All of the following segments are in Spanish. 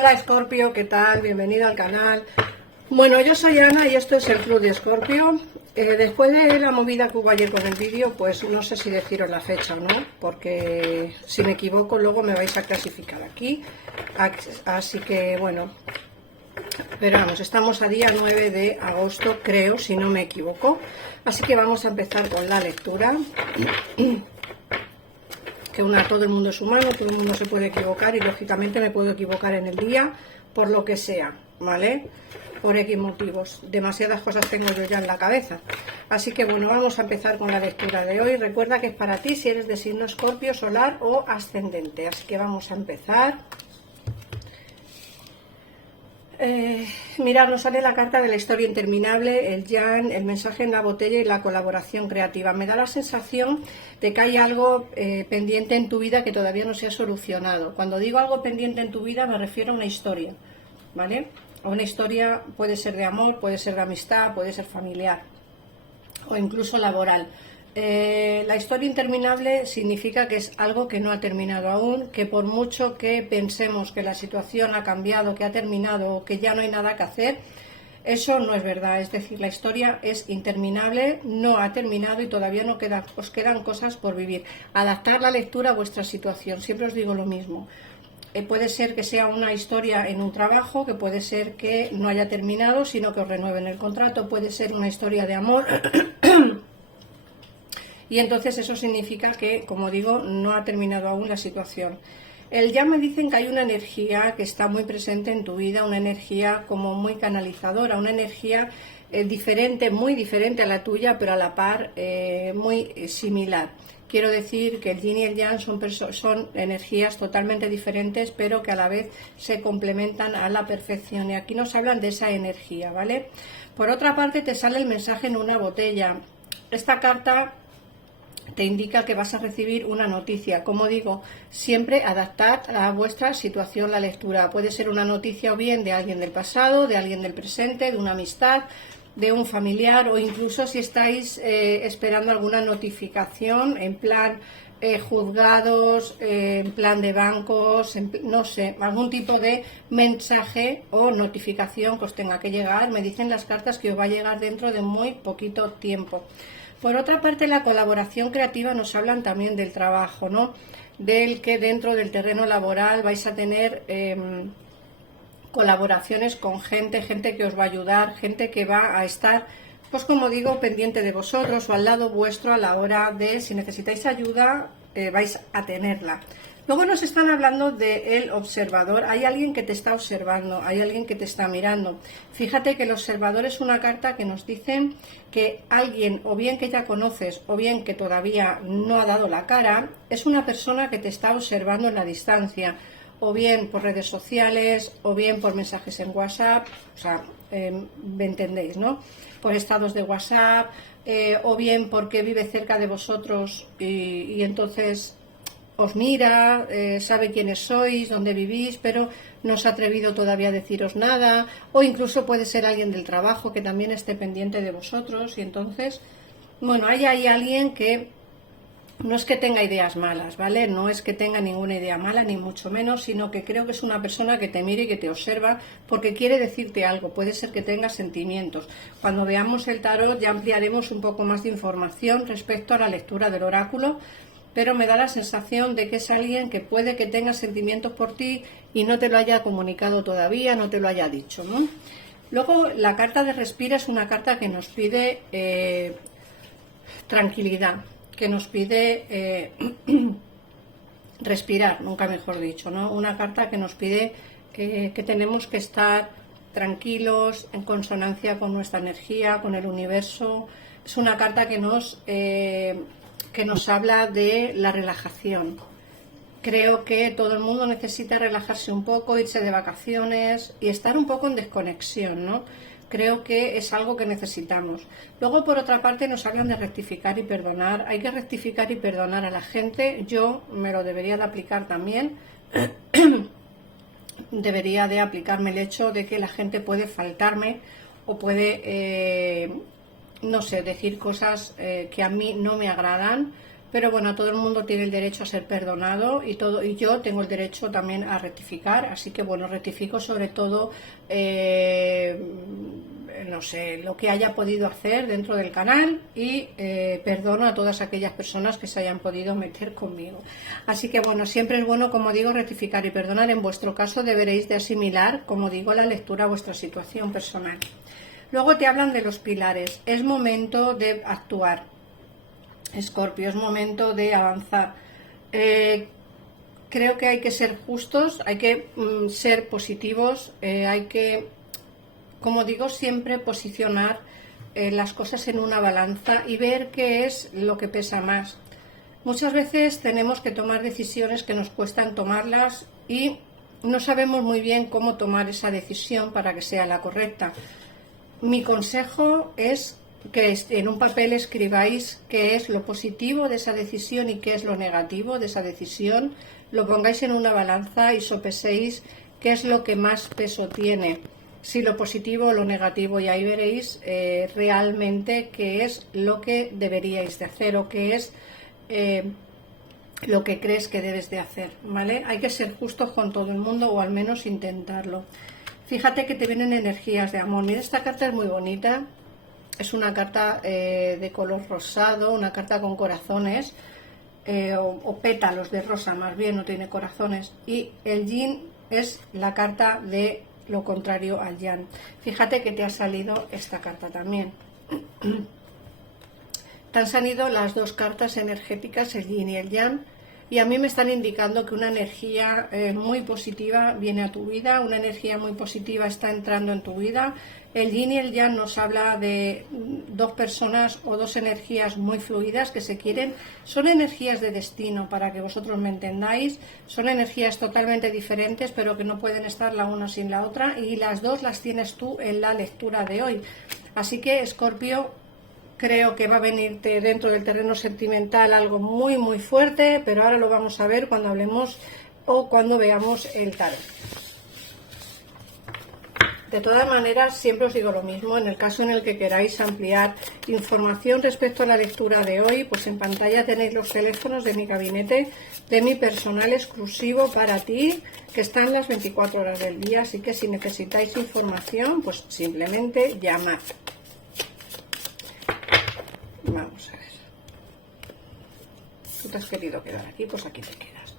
Hola Escorpio, ¿qué tal? Bienvenido al canal. Bueno, yo soy Ana y esto es el Club de Escorpio. Después de la movida que hubo ayer con el vídeo, pues no sé si deciros la fecha o no, porque si me equivoco luego me vais a clasificar aquí. Así que bueno, pero vamos, estamos a día 9 de agosto, creo, si no me equivoco. Así que vamos a empezar con la lectura. Que todo el mundo es humano, todo el mundo se puede equivocar y lógicamente me puedo equivocar en el día por lo que sea, ¿vale? Por X motivos. Demasiadas cosas tengo yo ya en la cabeza. Así que bueno, vamos a empezar con la lectura de hoy. Recuerda que es para ti si eres de signo Escorpio, solar o ascendente. Así que vamos a empezar. Mirad, nos sale la carta de la historia interminable, el Yan, el mensaje en la botella y la colaboración creativa. Me da la sensación de que hay algo pendiente en tu vida que todavía no se ha solucionado. Cuando digo algo pendiente en tu vida me refiero a una historia, ¿vale? A una historia puede ser de amor, puede ser de amistad, puede ser familiar o incluso laboral. La historia interminable significa que es algo que no ha terminado aún, que por mucho que pensemos que la situación ha cambiado, que ha terminado o que ya no hay nada que hacer, eso no es verdad. Es decir, la historia es interminable, no ha terminado y todavía os quedan cosas por vivir. Adaptar la lectura a vuestra situación, siempre os digo lo mismo. Puede ser que sea una historia en un trabajo, que puede ser que no haya terminado, sino que os renueven el contrato, puede ser una historia de amor. Y entonces eso significa que, como digo, no ha terminado aún la situación. Ya me dicen que hay una energía que está muy presente en tu vida, una energía como muy canalizadora, una energía diferente, muy diferente a la tuya, pero a la par muy similar. Quiero decir que el yin y el yang son energías totalmente diferentes, pero que a la vez se complementan a la perfección. Y aquí nos hablan de esa energía, ¿vale? Por otra parte, te sale el mensaje en una botella. Esta carta te indica que vas a recibir una noticia. Como digo, siempre adaptad a vuestra situación la lectura. Puede ser una noticia o bien de alguien del pasado, de alguien del presente, de una amistad, de un familiar o incluso si estáis esperando alguna notificación en plan juzgados, en plan de bancos, no sé, algún tipo de mensaje o notificación que os tenga que llegar. Me dicen las cartas que os va a llegar dentro de muy poquito tiempo. Por otra parte, la colaboración creativa nos hablan también del trabajo, ¿no? Del que dentro del terreno laboral vais a tener colaboraciones con gente que os va a ayudar, gente que va a estar, pues como digo, pendiente de vosotros o al lado vuestro a la hora de, si necesitáis ayuda, vais a tenerla. Luego nos están hablando del observador. Hay alguien que te está observando, hay alguien que te está mirando. Fíjate que el observador es una carta que nos dice que alguien, o bien que ya conoces, o bien que todavía no ha dado la cara, es una persona que te está observando en la distancia, o bien por redes sociales, o bien por mensajes en WhatsApp, o sea, me entendéis, ¿no? Por estados de WhatsApp, o bien porque vive cerca de vosotros y entonces os mira, sabe quiénes sois, dónde vivís, pero no se ha atrevido todavía a deciros nada, o incluso puede ser alguien del trabajo que también esté pendiente de vosotros y entonces, bueno, hay alguien que no es que tenga ideas malas, ¿vale? No es que tenga ninguna idea mala, ni mucho menos, sino que creo que es una persona que te mira y que te observa porque quiere decirte algo, puede ser que tenga sentimientos. Cuando veamos el tarot ya ampliaremos un poco más de información respecto a la lectura del oráculo, pero me da la sensación de que es alguien que puede que tenga sentimientos por ti y no te lo haya comunicado todavía, no te lo haya dicho, ¿no? Luego, la carta de Respira es una carta que nos pide tranquilidad, que nos pide respirar, nunca mejor dicho, ¿no? Una carta que nos pide que tenemos que estar tranquilos, en consonancia con nuestra energía, con el universo. Es una carta que nos habla de la relajación. Creo que todo el mundo necesita relajarse un poco, irse de vacaciones y estar un poco en desconexión, ¿no? Creo que es algo que necesitamos. Luego, por otra parte, nos hablan de rectificar y perdonar. Hay que rectificar y perdonar a la gente. Yo me lo debería de aplicar también. Debería de aplicarme el hecho de que la gente puede faltarme o puede no sé, decir cosas que a mí no me agradan, pero bueno, todo el mundo tiene el derecho a ser perdonado y yo tengo el derecho también a rectificar, así que bueno, rectifico sobre todo no sé, lo que haya podido hacer dentro del canal y perdono a todas aquellas personas que se hayan podido meter conmigo. Así que bueno, siempre es bueno, como digo, rectificar y perdonar. En vuestro caso deberéis de asimilar, como digo, la lectura a vuestra situación personal. Luego te hablan de los pilares. Es momento de actuar, Escorpio, es momento de avanzar. Creo que hay que ser justos, hay que ser positivos, hay que, como digo, siempre posicionar las cosas en una balanza y ver qué es lo que pesa más. Muchas veces tenemos que tomar decisiones que nos cuestan tomarlas y no sabemos muy bien cómo tomar esa decisión para que sea la correcta. Mi consejo es que en un papel escribáis qué es lo positivo de esa decisión y qué es lo negativo de esa decisión, lo pongáis en una balanza y sopeséis qué es lo que más peso tiene, si lo positivo o lo negativo, y ahí veréis realmente qué es lo que deberíais de hacer o qué es lo que crees que debes de hacer, ¿vale? Hay que ser justos con todo el mundo o al menos intentarlo. Fíjate que te vienen energías de amor. Mira, esta carta es muy bonita. Es una carta de color rosado, una carta con corazones o pétalos de rosa, más bien, no tiene corazones. Y el yin es la carta de lo contrario al yang. Fíjate que te ha salido esta carta también. Te han salido las dos cartas energéticas, el yin y el yang. Y a mí me están indicando que una energía muy positiva viene a tu vida, una energía muy positiva está entrando en tu vida. El yin y el yang nos habla de dos personas o dos energías muy fluidas que se quieren. Son energías de destino, para que vosotros me entendáis. Son energías totalmente diferentes, pero que no pueden estar la una sin la otra. Y las dos las tienes tú en la lectura de hoy. Así que, Escorpio, creo que va a venirte dentro del terreno sentimental algo muy muy fuerte, pero ahora lo vamos a ver cuando hablemos o cuando veamos el tarot. De todas maneras, siempre os digo lo mismo, en el caso en el que queráis ampliar información respecto a la lectura de hoy, pues en pantalla tenéis los teléfonos de mi gabinete, de mi personal exclusivo para ti, que están las 24 horas del día, así que si necesitáis información, pues simplemente llamad. Vamos a ver. Tú te has querido quedar aquí, pues aquí te quedas.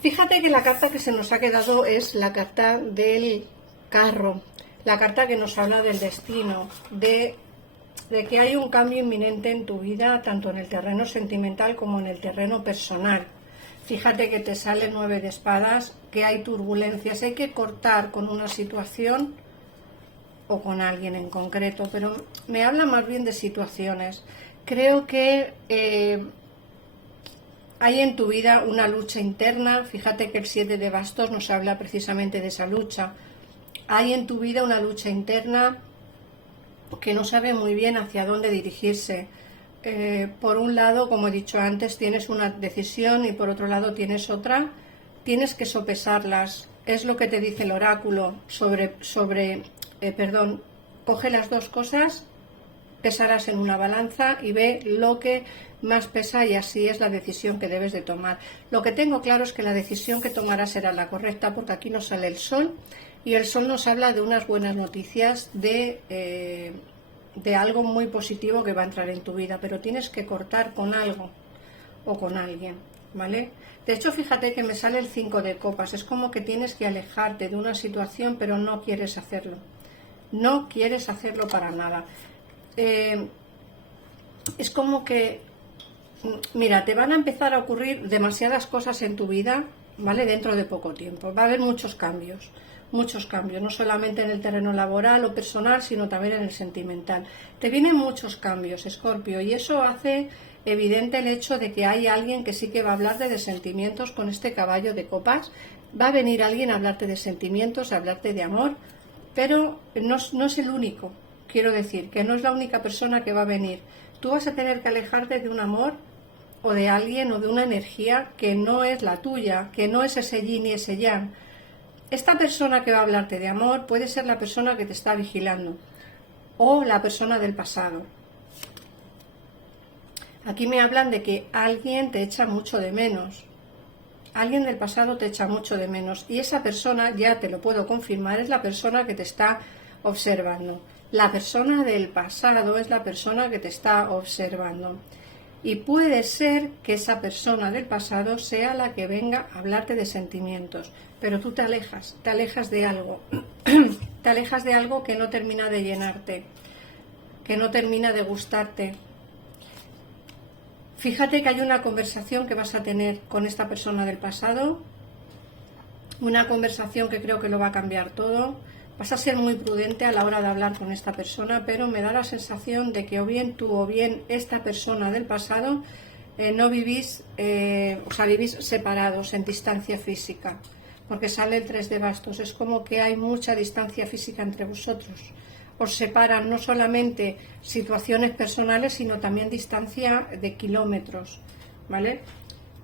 Fíjate que la carta que se nos ha quedado es la carta del carro, la carta que nos habla del destino, de que hay un cambio inminente en tu vida, tanto en el terreno sentimental como en el terreno personal. Fíjate que te sale 9 de espadas, que hay turbulencias, hay que cortar con una situación o con alguien en concreto, pero me habla más bien de situaciones. Creo que hay en tu vida una lucha interna. Fíjate que el 7 de bastos nos habla precisamente de esa lucha. Hay en tu vida una lucha interna que no sabe muy bien hacia dónde dirigirse. Por un lado, como he dicho antes, tienes una decisión y por otro lado tienes otra. Tienes que sopesarlas. Es lo que te dice el oráculo coge las dos cosas, pesarás en una balanza y ve lo que más pesa y así es la decisión que debes de tomar. Lo que tengo claro es que la decisión que tomarás será la correcta, porque aquí nos sale el sol y el sol nos habla de unas buenas noticias, de algo muy positivo que va a entrar en tu vida, pero tienes que cortar con algo o con alguien, ¿vale? De hecho, fíjate que me sale el 5 de copas, es como que tienes que alejarte de una situación, pero no quieres hacerlo. No quieres hacerlo para nada. Es como que, mira, te van a empezar a ocurrir demasiadas cosas en tu vida, ¿vale? Dentro de poco tiempo. Va a haber muchos cambios, no solamente en el terreno laboral o personal, sino también en el sentimental. Te vienen muchos cambios, Escorpio, y eso hace evidente el hecho de que hay alguien que sí que va a hablarte de sentimientos con este caballo de copas. Va a venir alguien a hablarte de sentimientos, a hablarte de amor, pero no es el único. Quiero decir que no es la única persona que va a venir. Tú vas a tener que alejarte de un amor o de alguien o de una energía que no es la tuya, que no es ese yin y ese yang. Esta persona que va a hablarte de amor puede ser la persona que te está vigilando o la persona del pasado. Aquí me hablan de que alguien te echa mucho de menos. Alguien del pasado te echa mucho de menos. Y esa persona, ya te lo puedo confirmar, es la persona que te está observando. La persona del pasado es la persona que te está observando. Y puede ser que esa persona del pasado sea la que venga a hablarte de sentimientos. Pero tú te alejas de algo. Te alejas de algo que no termina de llenarte, que no termina de gustarte. Fíjate que hay una conversación que vas a tener con esta persona del pasado, una conversación que creo que lo va a cambiar todo. Vas a ser muy prudente a la hora de hablar con esta persona, pero me da la sensación de que o bien tú o bien esta persona del pasado no vivís, vivís separados, en distancia física, porque sale el 3 de bastos. Es como que hay mucha distancia física entre vosotros. Os separan no solamente situaciones personales, sino también distancia de kilómetros, ¿vale?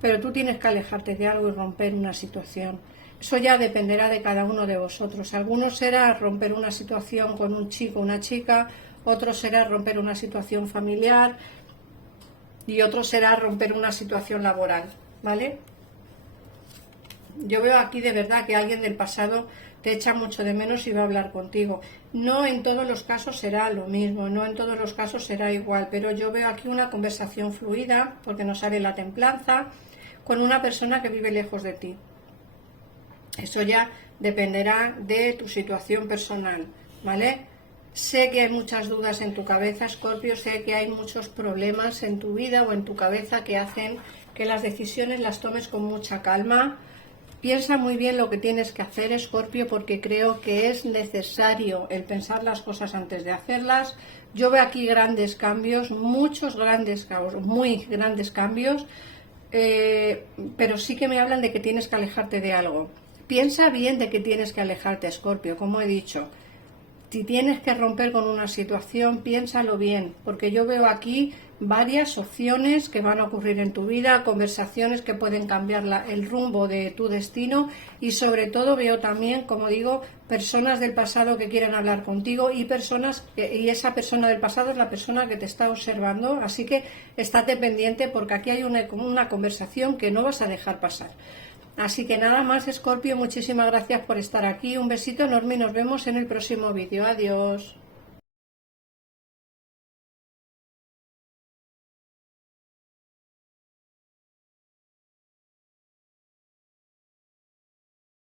Pero tú tienes que alejarte de algo y romper una situación. Eso ya dependerá de cada uno de vosotros. Algunos será romper una situación con un chico o una chica, otros será romper una situación familiar y otros será romper una situación laboral, ¿vale? Yo veo aquí de verdad que alguien del pasado te echa mucho de menos y va a hablar contigo. No en todos los casos será lo mismo, no en todos los casos será igual, pero yo veo aquí una conversación fluida, porque nos sale la templanza, con una persona que vive lejos de ti. Eso ya dependerá de tu situación personal, ¿vale? Sé que hay muchas dudas en tu cabeza, Escorpio, sé que hay muchos problemas en tu vida o en tu cabeza que hacen que las decisiones las tomes con mucha calma. Piensa muy bien lo que tienes que hacer, Escorpio, porque creo que es necesario el pensar las cosas antes de hacerlas. Yo veo aquí grandes cambios, muchos grandes cambios, muy grandes cambios, pero sí que me hablan de que tienes que alejarte de algo. Piensa bien de que tienes que alejarte, Escorpio, como he dicho. Si tienes que romper con una situación, piénsalo bien, porque yo veo aquí varias opciones que van a ocurrir en tu vida, conversaciones que pueden cambiar el rumbo de tu destino y sobre todo veo también, como digo, personas del pasado que quieren hablar contigo y esa persona del pasado es la persona que te está observando, así que estate pendiente porque aquí hay una conversación que no vas a dejar pasar. Así que nada más, Escorpio, muchísimas gracias por estar aquí, un besito enorme y nos vemos en el próximo vídeo. Adiós.